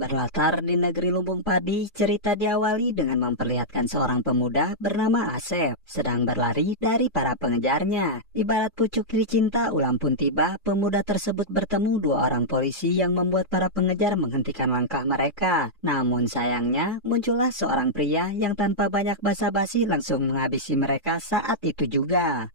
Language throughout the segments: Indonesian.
Berlatar di negeri lumbung padi, cerita diawali dengan memperlihatkan seorang pemuda bernama Asep sedang berlari dari para pengejarnya. Ibarat pucuk cinta ulam pun tiba, pemuda tersebut bertemu dua orang polisi yang membuat para pengejar menghentikan langkah mereka. Namun sayangnya muncullah seorang pria yang tanpa banyak basa-basi langsung menghabisi mereka saat itu juga.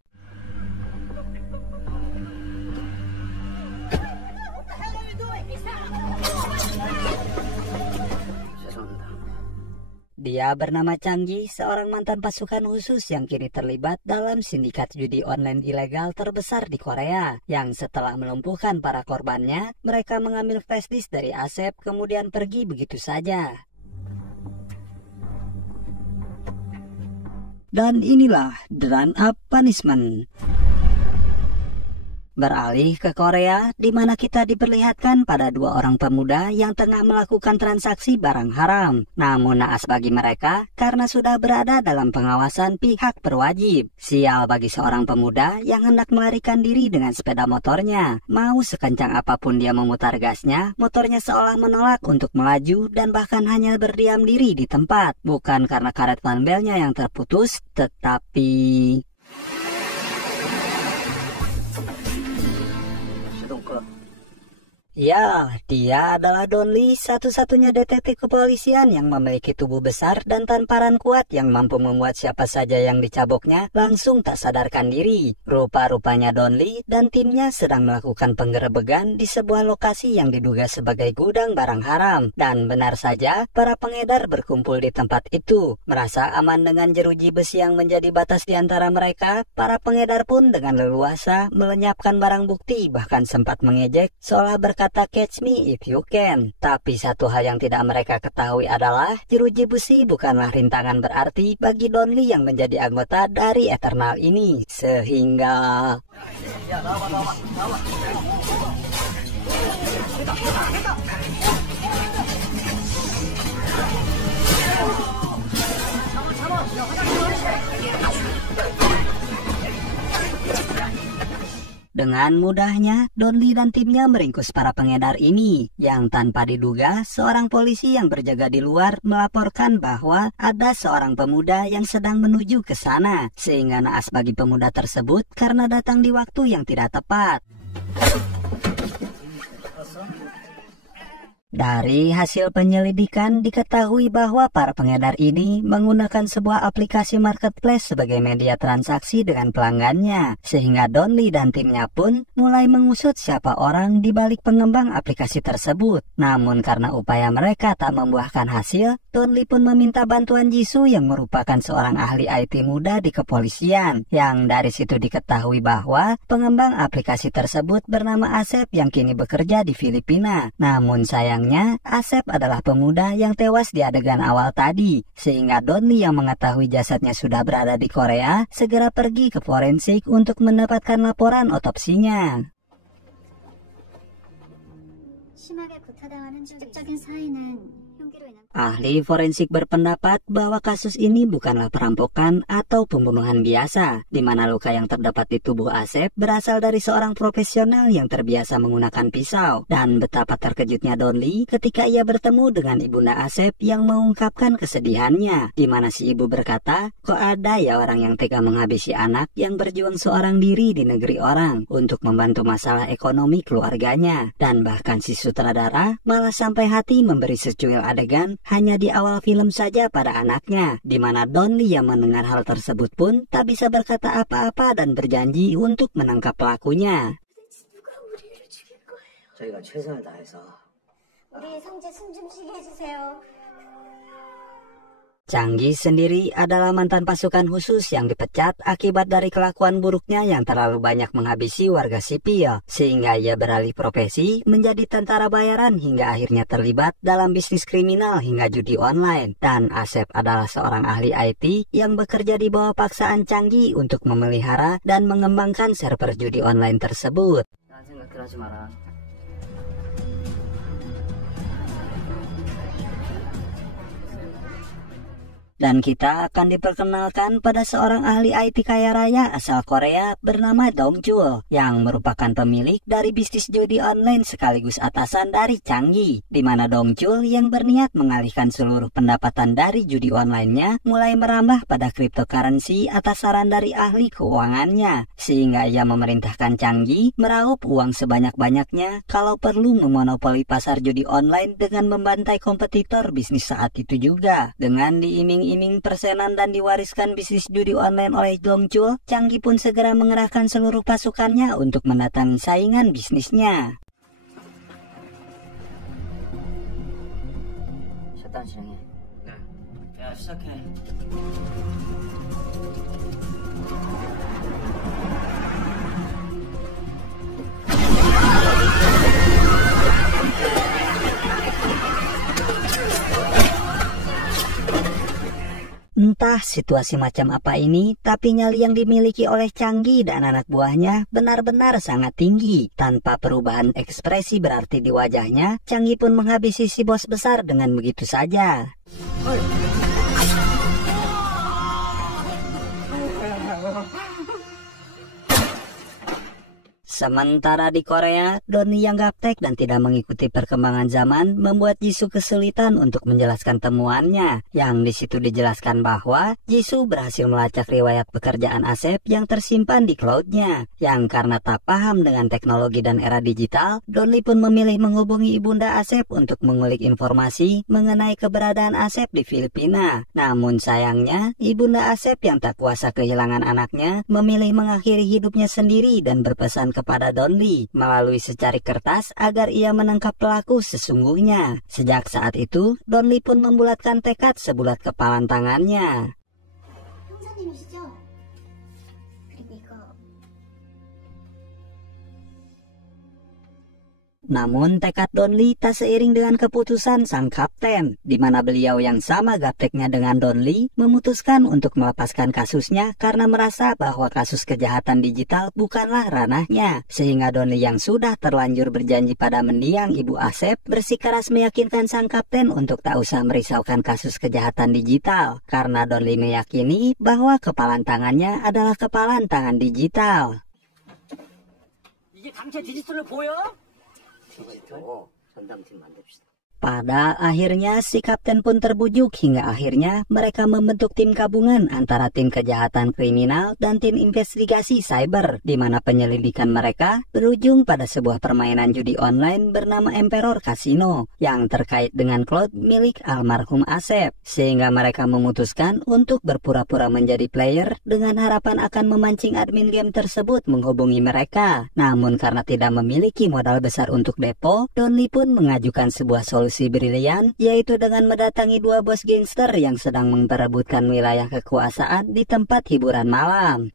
Dia bernama Canggih, seorang mantan pasukan khusus yang kini terlibat dalam sindikat judi online ilegal terbesar di Korea. Yang setelah melumpuhkan para korbannya, mereka mengambil flashdisk dari Asep kemudian pergi begitu saja. Dan inilah The Run Up Punishment. Beralih ke Korea, di mana kita diperlihatkan pada dua orang pemuda yang tengah melakukan transaksi barang haram. Namun naas bagi mereka karena sudah berada dalam pengawasan pihak berwajib. Sial bagi seorang pemuda yang hendak melarikan diri dengan sepeda motornya. Mau sekencang apapun dia memutar gasnya, motornya seolah menolak untuk melaju dan bahkan hanya berdiam diri di tempat. Bukan karena karet fan belnya yang terputus, tetapi... Ya, dia adalah Donli, satu-satunya detektif kepolisian yang memiliki tubuh besar dan tamparan kuat yang mampu membuat siapa saja yang dicaboknya langsung tak sadarkan diri. Rupa-rupanya Donli dan timnya sedang melakukan penggerebekan di sebuah lokasi yang diduga sebagai gudang barang haram. Dan benar saja, para pengedar berkumpul di tempat itu. Merasa aman dengan jeruji besi yang menjadi batas di antara mereka, para pengedar pun dengan leluasa melenyapkan barang bukti, bahkan sempat mengejek seolah berkata "Catch me if you can". Tapi satu hal yang tidak mereka ketahui adalah jeruji besi bukanlah rintangan berarti bagi Donli yang menjadi anggota dari Eternal ini. Sehingga dengan mudahnya, Donli dan timnya meringkus para pengedar ini, yang tanpa diduga, seorang polisi yang berjaga di luar melaporkan bahwa ada seorang pemuda yang sedang menuju ke sana, sehingga naas bagi pemuda tersebut karena datang di waktu yang tidak tepat. Dari hasil penyelidikan diketahui bahwa para pengedar ini menggunakan sebuah aplikasi marketplace sebagai media transaksi dengan pelanggannya, sehingga Donli dan timnya pun mulai mengusut siapa orang di balik pengembang aplikasi tersebut. Namun karena upaya mereka tak membuahkan hasil, Donli pun meminta bantuan Jisoo yang merupakan seorang ahli IT muda di kepolisian, yang dari situ diketahui bahwa pengembang aplikasi tersebut bernama Asep yang kini bekerja di Filipina. Namun sayang Asep adalah pemuda yang tewas di adegan awal tadi, sehingga Donli yang mengetahui jasadnya sudah berada di Korea, segera pergi ke forensik untuk mendapatkan laporan otopsinya. Ahli forensik berpendapat bahwa kasus ini bukanlah perampokan atau pembunuhan biasa, di mana luka yang terdapat di tubuh Asep berasal dari seorang profesional yang terbiasa menggunakan pisau. Dan betapa terkejutnya Donli ketika ia bertemu dengan ibunda Asep yang mengungkapkan kesedihannya, di mana si ibu berkata, kok ada ya orang yang tega menghabisi anak yang berjuang seorang diri di negeri orang untuk membantu masalah ekonomi keluarganya. Dan bahkan si sutradara malah sampai hati memberi secuil adegan hanya di awal film saja pada anaknya, di mana Donli yang mendengar hal tersebut pun tak bisa berkata apa-apa dan berjanji untuk menangkap pelakunya. Canggih sendiri adalah mantan pasukan khusus yang dipecat akibat dari kelakuan buruknya yang terlalu banyak menghabisi warga sipil, sehingga ia beralih profesi menjadi tentara bayaran hingga akhirnya terlibat dalam bisnis kriminal hingga judi online. Dan Asep adalah seorang ahli IT yang bekerja di bawah paksaan Canggih untuk memelihara dan mengembangkan server judi online tersebut. Dan kita akan diperkenalkan pada seorang ahli IT kaya raya asal Korea bernama Dong Chul, yang merupakan pemilik dari bisnis judi online sekaligus atasan dari Changi, di mana Dong Chul yang berniat mengalihkan seluruh pendapatan dari judi online-nya mulai merambah pada cryptocurrency atas saran dari ahli keuangannya, sehingga ia memerintahkan Changi meraup uang sebanyak-banyaknya kalau perlu memonopoli pasar judi online dengan membantai kompetitor bisnis saat itu juga. Dengan diiming-iming persenan dan diwariskan bisnis judi online oleh Dong Chul, Changi pun segera mengerahkan seluruh pasukannya untuk mendatangi saingan bisnisnya. Entah situasi macam apa ini, tapi nyali yang dimiliki oleh Changi dan anak buahnya benar-benar sangat tinggi. Tanpa perubahan ekspresi berarti di wajahnya, Changi pun menghabisi si bos besar dengan begitu saja. Sementara di Korea, Donnie yang gaptek dan tidak mengikuti perkembangan zaman membuat Jisoo kesulitan untuk menjelaskan temuannya. Yang di situ dijelaskan bahwa Jisoo berhasil melacak riwayat pekerjaan Asep yang tersimpan di cloud-nya. Yang karena tak paham dengan teknologi dan era digital, Donnie pun memilih menghubungi ibunda Asep untuk mengulik informasi mengenai keberadaan Asep di Filipina. Namun sayangnya, ibunda Asep yang tak kuasa kehilangan anaknya memilih mengakhiri hidupnya sendiri dan berpesan kepada Donnie melalui secari kertas agar ia menangkap pelaku sesungguhnya. Sejak saat itu, Donnie pun membulatkan tekad sebulat kepalan tangannya. Namun tekad Donnie tak seiring dengan keputusan sang kapten, di mana beliau yang sama gapteknya dengan Donnie memutuskan untuk melepaskan kasusnya karena merasa bahwa kasus kejahatan digital bukanlah ranahnya, sehingga Donnie yang sudah terlanjur berjanji pada mendiang ibu Asep bersikeras meyakinkan sang kapten untuk tak usah merisaukan kasus kejahatan digital, karena Donnie meyakini bahwa kepalan tangannya adalah kepalan tangan digital. 이게 당최 디지털을 보여? 전담팀 만듭시다. Pada akhirnya si kapten pun terbujuk hingga akhirnya mereka membentuk tim gabungan antara tim kejahatan kriminal dan tim investigasi cyber, di mana penyelidikan mereka berujung pada sebuah permainan judi online bernama Emperor Casino yang terkait dengan cloud milik almarhum Asep, sehingga mereka memutuskan untuk berpura-pura menjadi player dengan harapan akan memancing admin game tersebut menghubungi mereka. Namun karena tidak memiliki modal besar untuk depo, Donnie pun mengajukan sebuah solusi brilian, yaitu dengan mendatangi dua bos gangster yang sedang memperebutkan wilayah kekuasaan di tempat hiburan malam.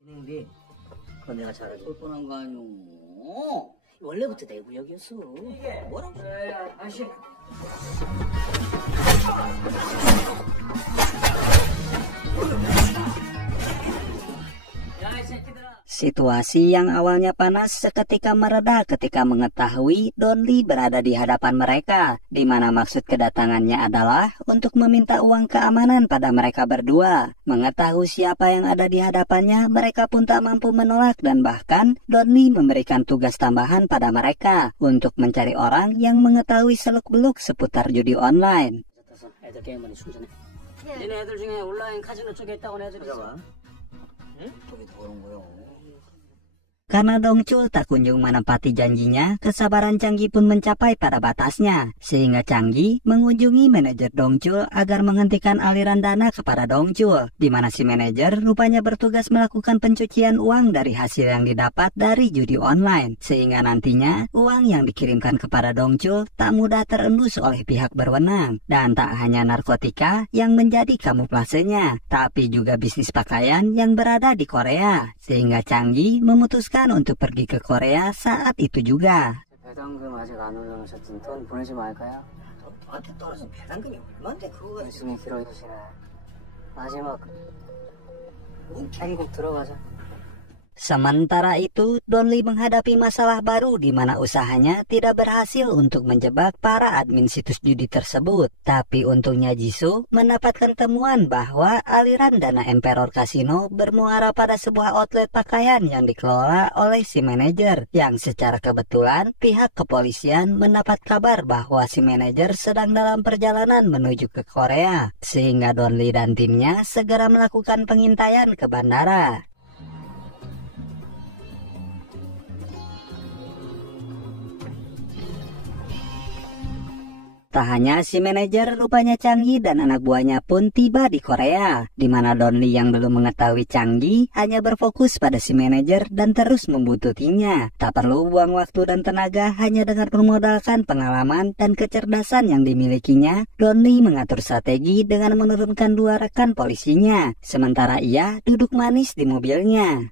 Situasi yang awalnya panas seketika mereda ketika mengetahui Donnie berada di hadapan mereka, di mana maksud kedatangannya adalah untuk meminta uang keamanan pada mereka berdua. Mengetahui siapa yang ada di hadapannya, mereka pun tak mampu menolak dan bahkan Donnie memberikan tugas tambahan pada mereka untuk mencari orang yang mengetahui seluk-beluk seputar judi online. Karena Dong Chul tak kunjung menepati janjinya, kesabaran Changi pun mencapai pada batasnya, sehingga Changi mengunjungi manajer Dong Chul agar menghentikan aliran dana kepada Dong Chul, di mana si manajer rupanya bertugas melakukan pencucian uang dari hasil yang didapat dari judi online, sehingga nantinya uang yang dikirimkan kepada Dong Chul tak mudah terendus oleh pihak berwenang. Dan tak hanya narkotika yang menjadi kamuflasenya, tapi juga bisnis pakaian yang berada di Korea, sehingga Changi memutuskan untuk pergi ke Korea saat itu juga. 배당금 아직 안 올려놓으셨던 돈 보내지 말까요? 저한테 떨어진 배당금이 얼마인데 그거 가지고 길어지시네. 마지막 한국 들어가자. Sementara itu, Donli menghadapi masalah baru di mana usahanya tidak berhasil untuk menjebak para admin situs judi tersebut. Tapi untungnya Jisoo mendapatkan temuan bahwa aliran dana Emperor Casino bermuara pada sebuah outlet pakaian yang dikelola oleh si manajer, yang secara kebetulan pihak kepolisian mendapat kabar bahwa si manajer sedang dalam perjalanan menuju ke Korea, sehingga Donli dan timnya segera melakukan pengintaian ke bandara. Tak hanya si manajer, rupanya Chang-gi dan anak buahnya pun tiba di Korea, di mana Donli yang belum mengetahui Chang-gi hanya berfokus pada si manajer dan terus membuntutinya. Tak perlu buang waktu dan tenaga, hanya dengan bermodalkan pengalaman dan kecerdasan yang dimilikinya, Donli mengatur strategi dengan menurunkan 2 rekan polisinya, sementara ia duduk manis di mobilnya.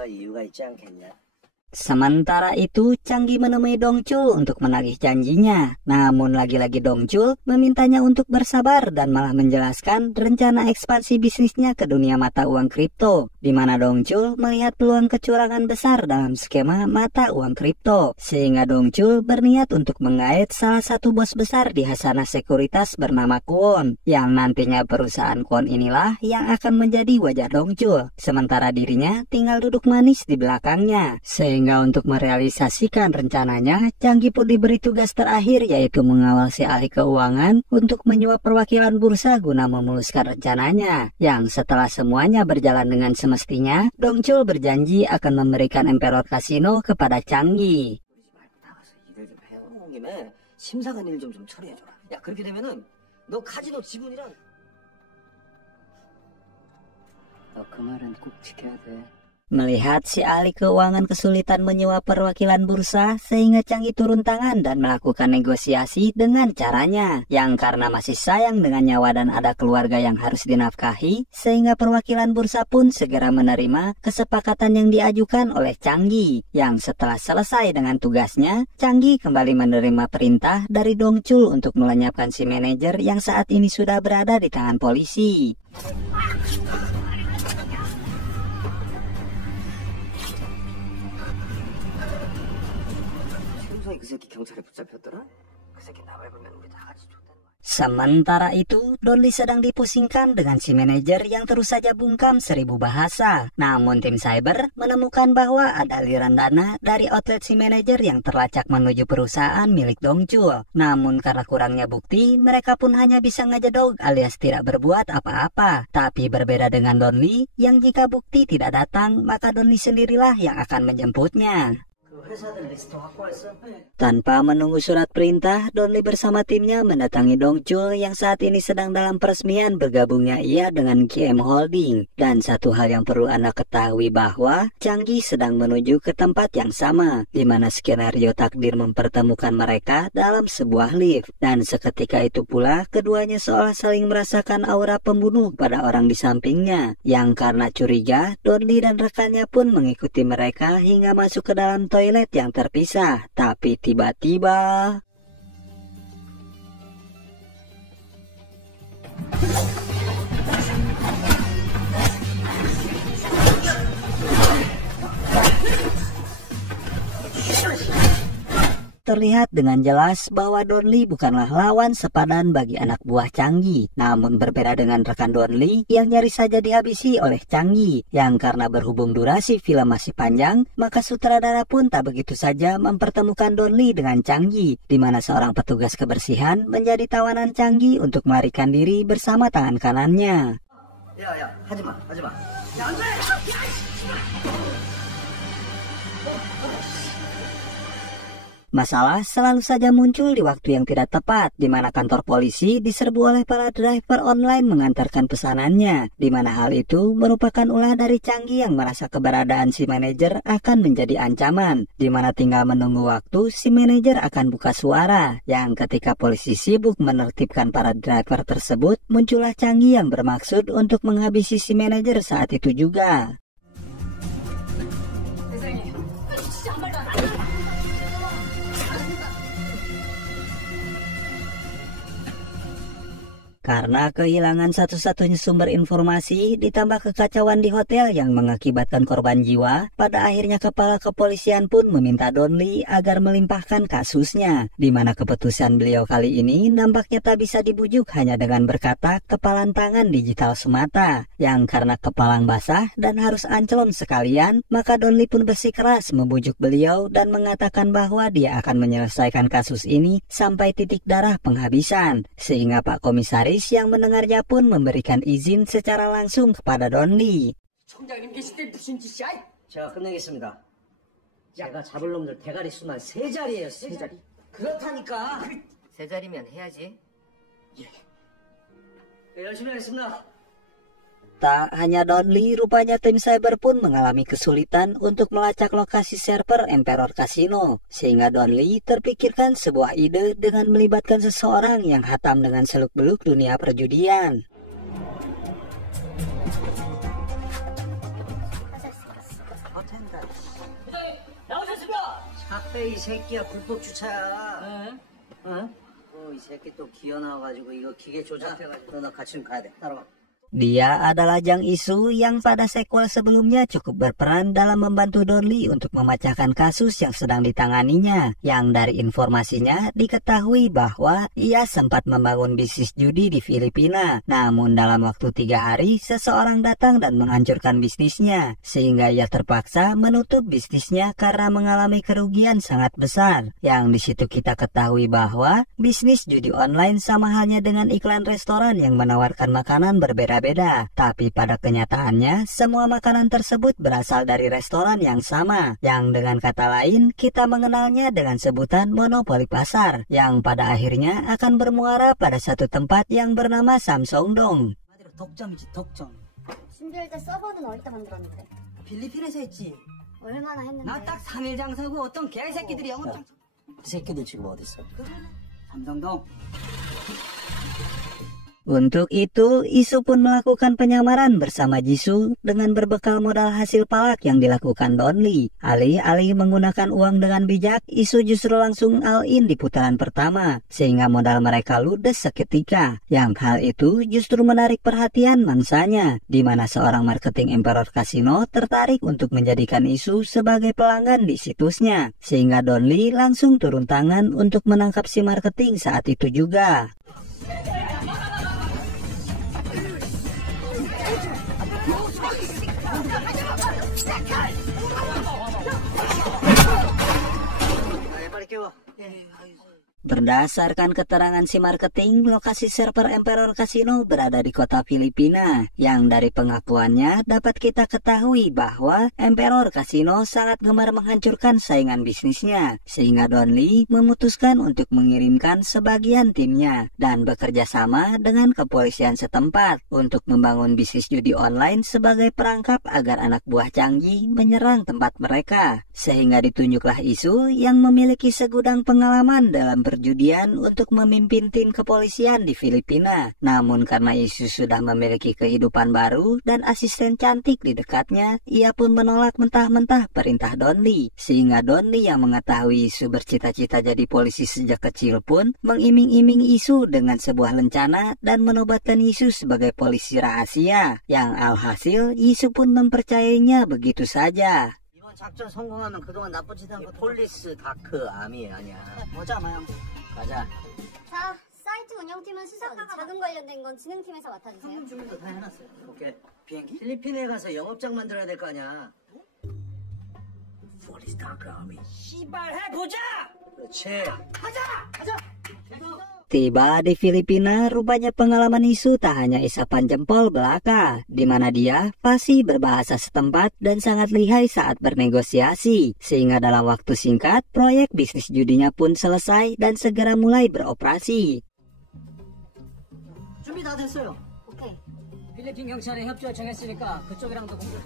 뭔가 이유가 있지 않겠냐? Sementara itu, Chang-gi menemui Dong-chul untuk menagih janjinya. Namun lagi-lagi Dong-chul memintanya untuk bersabar dan malah menjelaskan rencana ekspansi bisnisnya ke dunia mata uang kripto, di mana Dong-chul melihat peluang kecurangan besar dalam skema mata uang kripto, sehingga Dong-chul berniat untuk mengait salah satu bos besar di Hasanah Sekuritas bernama Kwon, yang nantinya perusahaan Kwon inilah yang akan menjadi wajah Dong-chul, sementara dirinya tinggal duduk manis di belakangnya. Sehingga untuk merealisasikan rencananya, Chang-gi pun diberi tugas terakhir, yaitu mengawasi ahli keuangan untuk menyuap perwakilan bursa guna memuluskan rencananya. Yang setelah semuanya berjalan dengan semestinya, Dong-chul berjanji akan memberikan Emperor Casino kepada Chang-gi. 심사관 일 좀 처리해줘라. 야, 그렇게 되면은 너 카지노 지분이랑. 너 그 말은 꼭 지켜야 돼. Melihat si ahli keuangan kesulitan menyuap perwakilan bursa, sehingga Chang-gi turun tangan dan melakukan negosiasi dengan caranya, yang karena masih sayang dengan nyawa dan ada keluarga yang harus dinafkahi, sehingga perwakilan bursa pun segera menerima kesepakatan yang diajukan oleh Chang-gi. Yang setelah selesai dengan tugasnya, Chang-gi kembali menerima perintah dari Dong-chul untuk melenyapkan si manajer yang saat ini sudah berada di tangan polisi. 그 새끼 경찰에 붙잡혔더라? 그 새끼 나발보면 우리 다 같이 줬단 말이야. Sementara itu, Donli sedang dipusingkan dengan si manajer yang terus saja bungkam 1000 bahasa. Namun tim cyber menemukan bahwa ada aliran dana dari outlet si manajer yang terlacak menuju perusahaan milik Dong-chul. Namun karena kurangnya bukti, mereka pun hanya bisa ngejedog alias tidak berbuat apa-apa. Tapi berbeda dengan Donli, yang jika bukti tidak datang, maka Donli sendirilah yang akan menjemputnya. Tanpa menunggu surat perintah, Donli bersama timnya mendatangi Dong-chul yang saat ini sedang dalam peresmian bergabungnya ia dengan KM Holding. Dan satu hal yang perlu Anda ketahui bahwa Chang-gi sedang menuju ke tempat yang sama, di mana skenario takdir mempertemukan mereka dalam sebuah lift. Dan seketika itu pula, keduanya seolah saling merasakan aura pembunuh pada orang di sampingnya, yang karena curiga, Donli dan rekannya pun mengikuti mereka hingga masuk ke dalam toilet yang terpisah. Tapi tiba-tiba terlihat dengan jelas bahwa Donli bukanlah lawan sepadan bagi anak buah Chang-gi. Namun berbeda dengan rekan Donli yang nyaris saja dihabisi oleh Chang-gi, yang karena berhubung durasi film masih panjang, maka sutradara pun tak begitu saja mempertemukan Donli dengan Chang-gi, di mana seorang petugas kebersihan menjadi tawanan Chang-gi untuk melarikan diri bersama tangan kanannya. 야, 하지마. 야, 안 돼! Masalah selalu saja muncul di waktu yang tidak tepat, di mana kantor polisi diserbu oleh para driver online mengantarkan pesanannya, di mana hal itu merupakan ulah dari Chang-gi yang merasa keberadaan si manajer akan menjadi ancaman, di mana tinggal menunggu waktu si manajer akan buka suara, yang ketika polisi sibuk menertibkan para driver tersebut, muncullah Chang-gi yang bermaksud untuk menghabisi si manajer saat itu juga. Karena kehilangan satu-satunya sumber informasi ditambah kekacauan di hotel yang mengakibatkan korban jiwa, pada akhirnya kepala kepolisian pun meminta Donli agar melimpahkan kasusnya, di mana keputusan beliau kali ini nampaknya tak bisa dibujuk hanya dengan berkata kepalan tangan digital semata, yang karena kepalang basah dan harus ancelom sekalian, maka Donli pun bersikeras membujuk beliau dan mengatakan bahwa dia akan menyelesaikan kasus ini sampai titik darah penghabisan, sehingga Pak Komisaris yang mendengarnya pun memberikan izin secara langsung kepada Donli. 총장님 계실 때 무슨 짓이야? 제가 끝내겠습니다. 제가 잡을 놈들 대가리 수만 3자리예요. 3자리. 그렇다니까. 3자리면 해야지. 예. 열심히 하겠습니다. Tak hanya Donli, rupanya tim cyber pun mengalami kesulitan untuk melacak lokasi server Emperor Casino, sehingga Donli terpikirkan sebuah ide dengan melibatkan seseorang yang hatam dengan seluk-beluk dunia perjudian. 나오셨습니다. 작배 이 새끼야 불법 주차야. 응? 이 새끼 또 기어 나와가지고 이거 기계 조작해가지고 너 같이 좀 가야 돼. 따라와. Dia adalah Jang Isu yang pada sequel sebelumnya cukup berperan dalam membantu Donli untuk memecahkan kasus yang sedang ditanganinya, yang dari informasinya diketahui bahwa ia sempat membangun bisnis judi di Filipina. Namun dalam waktu 3 hari seseorang datang dan menghancurkan bisnisnya, sehingga ia terpaksa menutup bisnisnya karena mengalami kerugian sangat besar. Yang di situ kita ketahui bahwa bisnis judi online sama halnya dengan iklan restoran yang menawarkan makanan berbeda-beda, tapi pada kenyataannya semua makanan tersebut berasal dari restoran yang sama, yang dengan kata lain kita mengenalnya dengan sebutan monopoli pasar, yang pada akhirnya akan bermuara pada satu tempat yang bernama Samsungdong. 덕점이지 덕점. 준비할 때 서버는 어디다 만들었는데? 필리핀에서 했지. 얼마나 했는데? 나 딱 3일 장사고 어떤 개새끼들이 영업장. 그 새끼들 지금 어디 있어? 삼성동. Untuk itu, Isu pun melakukan penyamaran bersama Jisoo dengan berbekal modal hasil palak yang dilakukan Donli. Alih-alih menggunakan uang dengan bijak, Isu justru langsung all-in di putaran pertama, sehingga modal mereka ludes seketika. Yang hal itu justru menarik perhatian mangsanya, di mana seorang marketing Emperor Casino tertarik untuk menjadikan Isu sebagai pelanggan di situsnya, sehingga Donli langsung turun tangan untuk menangkap si marketing saat itu juga. Berdasarkan keterangan si marketing, lokasi server Emperor Casino berada di kota Filipina, yang dari pengakuannya dapat kita ketahui bahwa Emperor Casino sangat gemar menghancurkan saingan bisnisnya, sehingga Donli memutuskan untuk mengirimkan sebagian timnya dan bekerja sama dengan kepolisian setempat untuk membangun bisnis judi online sebagai perangkap agar anak buah Changi menyerang tempat mereka, sehingga ditunjuklah Isu yang memiliki segudang pengalaman dalam perjudian untuk memimpin tim kepolisian di Filipina. Namun karena Isu sudah memiliki kehidupan baru dan asisten cantik di dekatnya, ia pun menolak mentah-mentah perintah Donli, sehingga Donli yang mengetahui Isu bercita-cita jadi polisi sejak kecil pun mengiming-iming Isu dengan sebuah lencana dan menobatkan Isu sebagai polisi rahasia, yang alhasil Isu pun mempercayainya begitu saja. 작전 성공하면 그동안 나쁜 짓 한 거 폴리스 다크 아미 아니야. 보자 마야. 가자. 자, 사이트 운영팀은 수사, 자금 관련된 건 진흥팀에서 맡아주세요. 준비도 다 해놨어요. 오케이. 비행기? 필리핀에 가서 영업장 만들어야 될 거 아니야. 폴리스 다크 아미. 씨발 해보자. 그렇지. 가자. Tiba di Filipina, rupanya pengalaman Isu tak hanya isapan jempol belaka, di mana dia fasih berbahasa setempat dan sangat lihai saat bernegosiasi, sehingga dalam waktu singkat, proyek bisnis judinya pun selesai dan segera mulai beroperasi. 준비 다 됐어요. 오케이. 필리핀 경찰에 협조 요청했으니까 그쪽이랑도 공조해.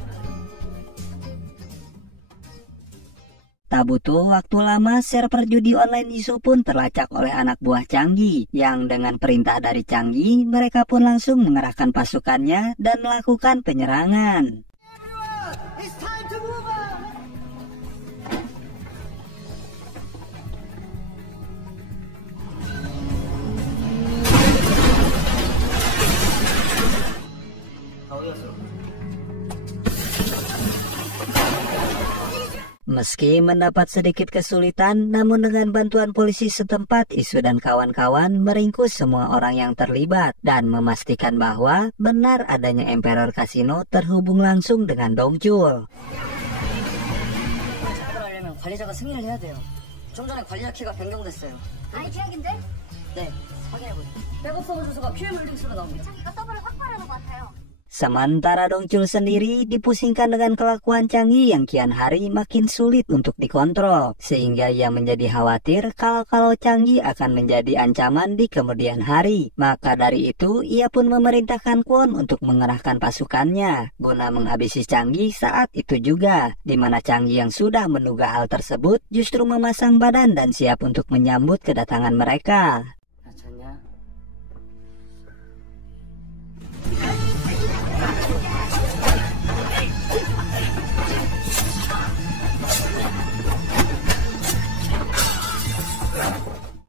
Tak butuh waktu lama, server judi online Isu pun terlacak oleh anak buah Changi, yang dengan perintah dari Changi, mereka pun langsung mengerahkan pasukannya dan melakukan penyerangan. Meski mendapat sedikit kesulitan, namun dengan bantuan polisi setempat, Isu dan kawan-kawan meringkus semua orang yang terlibat dan memastikan bahwa benar adanya Emperor Casino terhubung langsung dengan Dongchul. 하려면 관리자가 승인을 해야 돼요. 좀 전에 관리자 키가 변경됐어요. 아이 계약인데? 네, 확인해보세요. 백업 서버 주소가 QM 홀딩스로 나옵니다. 자기가 서버를 확보하는 것 같아요. Sementara Dongchul sendiri dipusingkan dengan kelakuan Changgi yang kian hari makin sulit untuk dikontrol, sehingga ia menjadi khawatir kalau Changgi akan menjadi ancaman di kemudian hari. Maka dari itu, ia pun memerintahkan Kwon untuk mengerahkan pasukannya guna menghabisi Changgi saat itu juga, di mana Changgi yang sudah menduga hal tersebut justru memasang badan dan siap untuk menyambut kedatangan mereka.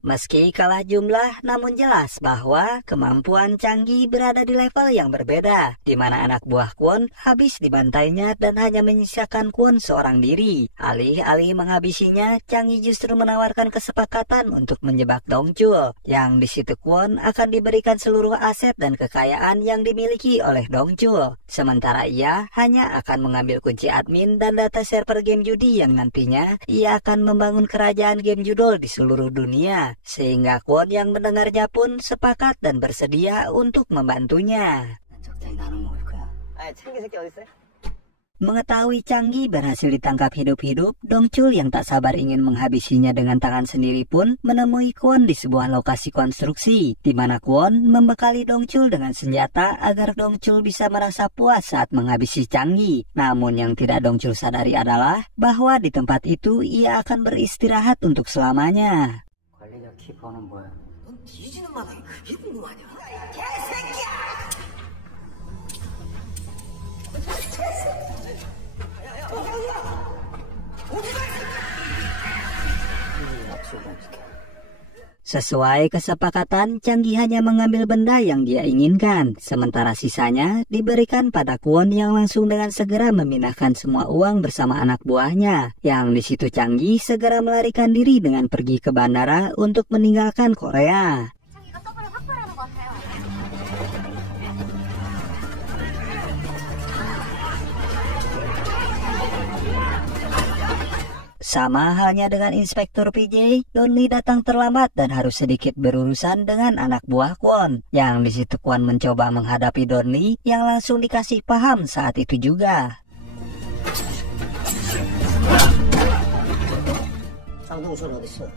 Meski kalah jumlah, namun jelas bahwa kemampuan Changgi berada di level yang berbeda, di mana anak buah Kwon habis dibantainya dan hanya menyisakan Kwon seorang diri. Alih-alih menghabisinya, Changgi justru menawarkan kesepakatan untuk menjebak Dongchul, yang di situ Kwon akan diberikan seluruh aset dan kekayaan yang dimiliki oleh Dongchul. Sementara ia hanya akan mengambil kunci admin dan data server game judi yang nantinya ia akan membangun kerajaan game judul di seluruh dunia. Sehingga Kwon yang mendengarnya pun sepakat dan bersedia untuk membantunya. Mengetahui Changgi berhasil ditangkap hidup-hidup, Dongchul yang tak sabar ingin menghabisinya dengan tangan sendiri pun menemui Kwon di sebuah lokasi konstruksi, di mana Kwon membekali Dongchul dengan senjata agar Dongchul bisa merasa puas saat menghabisi Changgi. Namun yang tidak Dongchul sadari adalah bahwa di tempat itu ia akan beristirahat untuk selamanya. 관리자 키 번호는 뭐야? 넌 뒤지는 마당에 그게 궁금하냐? 개새끼야! Sesuai kesepakatan, Changgi hanya mengambil benda yang dia inginkan, sementara sisanya diberikan pada Kwon yang langsung dengan segera memindahkan semua uang bersama anak buahnya. Yang di situ Changgi segera melarikan diri dengan pergi ke bandara untuk meninggalkan Korea. 자기가 서버를 확보하는 것 같아요. Sama halnya dengan Inspektur PJ, Donnie datang terlambat dan harus sedikit berurusan dengan anak buah Kwon. Yang di situ Kwon mencoba menghadapi Donnie yang langsung dikasih paham saat itu juga. 장동철 어딨어?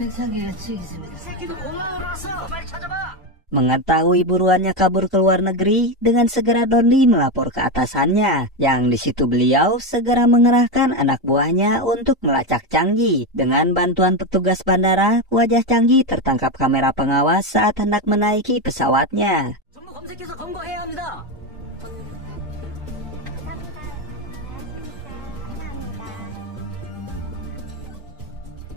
백상에 같이 있습니다. 새끼들 올라와서 빨리 찾아봐. Mengetahui buruannya kabur ke luar negeri, dengan segera Donnie melapor ke atasannya. Yang di situ beliau segera mengerahkan anak buahnya untuk melacak Changgi. Dengan bantuan petugas bandara, wajah Changgi tertangkap kamera pengawas saat hendak menaiki pesawatnya. 전부 검색해서 검거해야 합니다.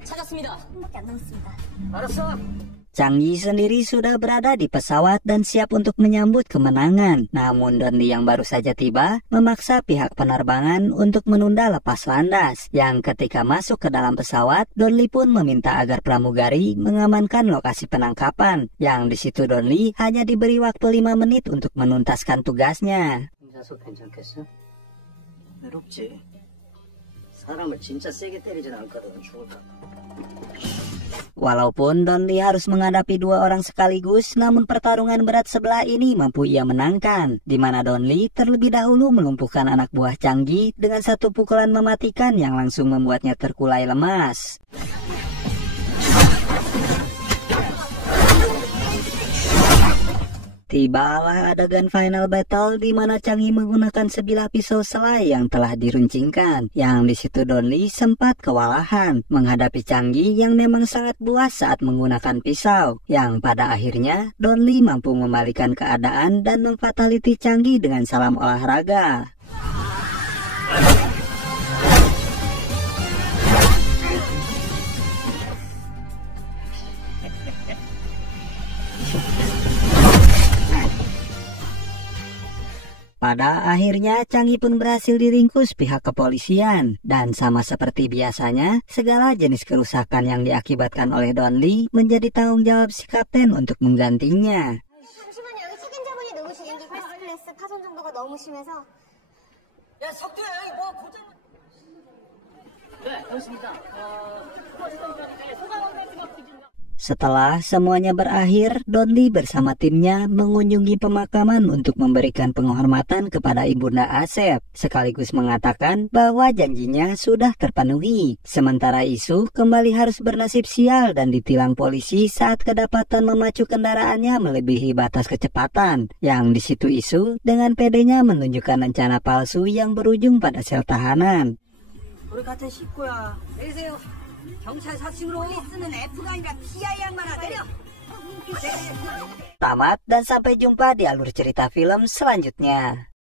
찾았습니다. 밖에 안 남았습니다. 알았어. Changgi sendiri sudah berada di pesawat dan siap untuk menyambut kemenangan. Namun Donnie yang baru saja tiba memaksa pihak penerbangan untuk menunda lepas landas. Yang ketika masuk ke dalam pesawat, Donnie pun meminta agar pramugari mengamankan lokasi penangkapan. Yang di situ Donnie hanya diberi waktu 5 menit untuk menuntaskan tugasnya. 자석 괜찮겠어? 외롭지. 사람을 진짜 세게 때리진 않거든. 죽을까. Walaupun Donnie harus menghadapi 2 orang sekaligus, namun pertarungan berat sebelah ini mampu ia menangkan, di mana Donnie terlebih dahulu melumpuhkan anak buah Changgi dengan 1 pukulan mematikan yang langsung membuatnya terkulai lemas. Tibalah adegan final battle di mana Changgi menggunakan sebilah pisau selai yang telah diruncingkan. Yang di situ Donnie sempat kewalahan menghadapi Changgi yang memang sangat buas saat menggunakan pisau. Yang pada akhirnya Donnie mampu memalikan keadaan dan memfataliti Changgi dengan salam olahraga. Pada akhirnya, Changi pun berhasil diringkus pihak kepolisian. Dan sama seperti biasanya, segala jenis kerusakan yang diakibatkan oleh Donli menjadi tanggung jawab si kapten untuk menggantinya. 잠시만요. 여기 책임자분이 누구시죠? 패스트클래스 파손 정도가 너무 심해서. 야, 석두야, 여기 뭐 고장... 네, 그렇습니다. Setelah semuanya berakhir, Donli bersama timnya mengunjungi pemakaman untuk memberikan penghormatan kepada Ibunda Asep, sekaligus mengatakan bahwa janjinya sudah terpenuhi. Sementara Isu kembali harus bernasib sial dan ditilang polisi saat kedapatan memacu kendaraannya melebihi batas kecepatan. Yang di situ Isu dengan pedenya menunjukkan rencana palsu yang berujung pada sel tahanan. 우리 같은 식구야. 내리세요. 경찰 사칭으로 쓰는 F가 아니라 T야 양반아 내려. Tamat dan sampai jumpa di alur cerita film selanjutnya.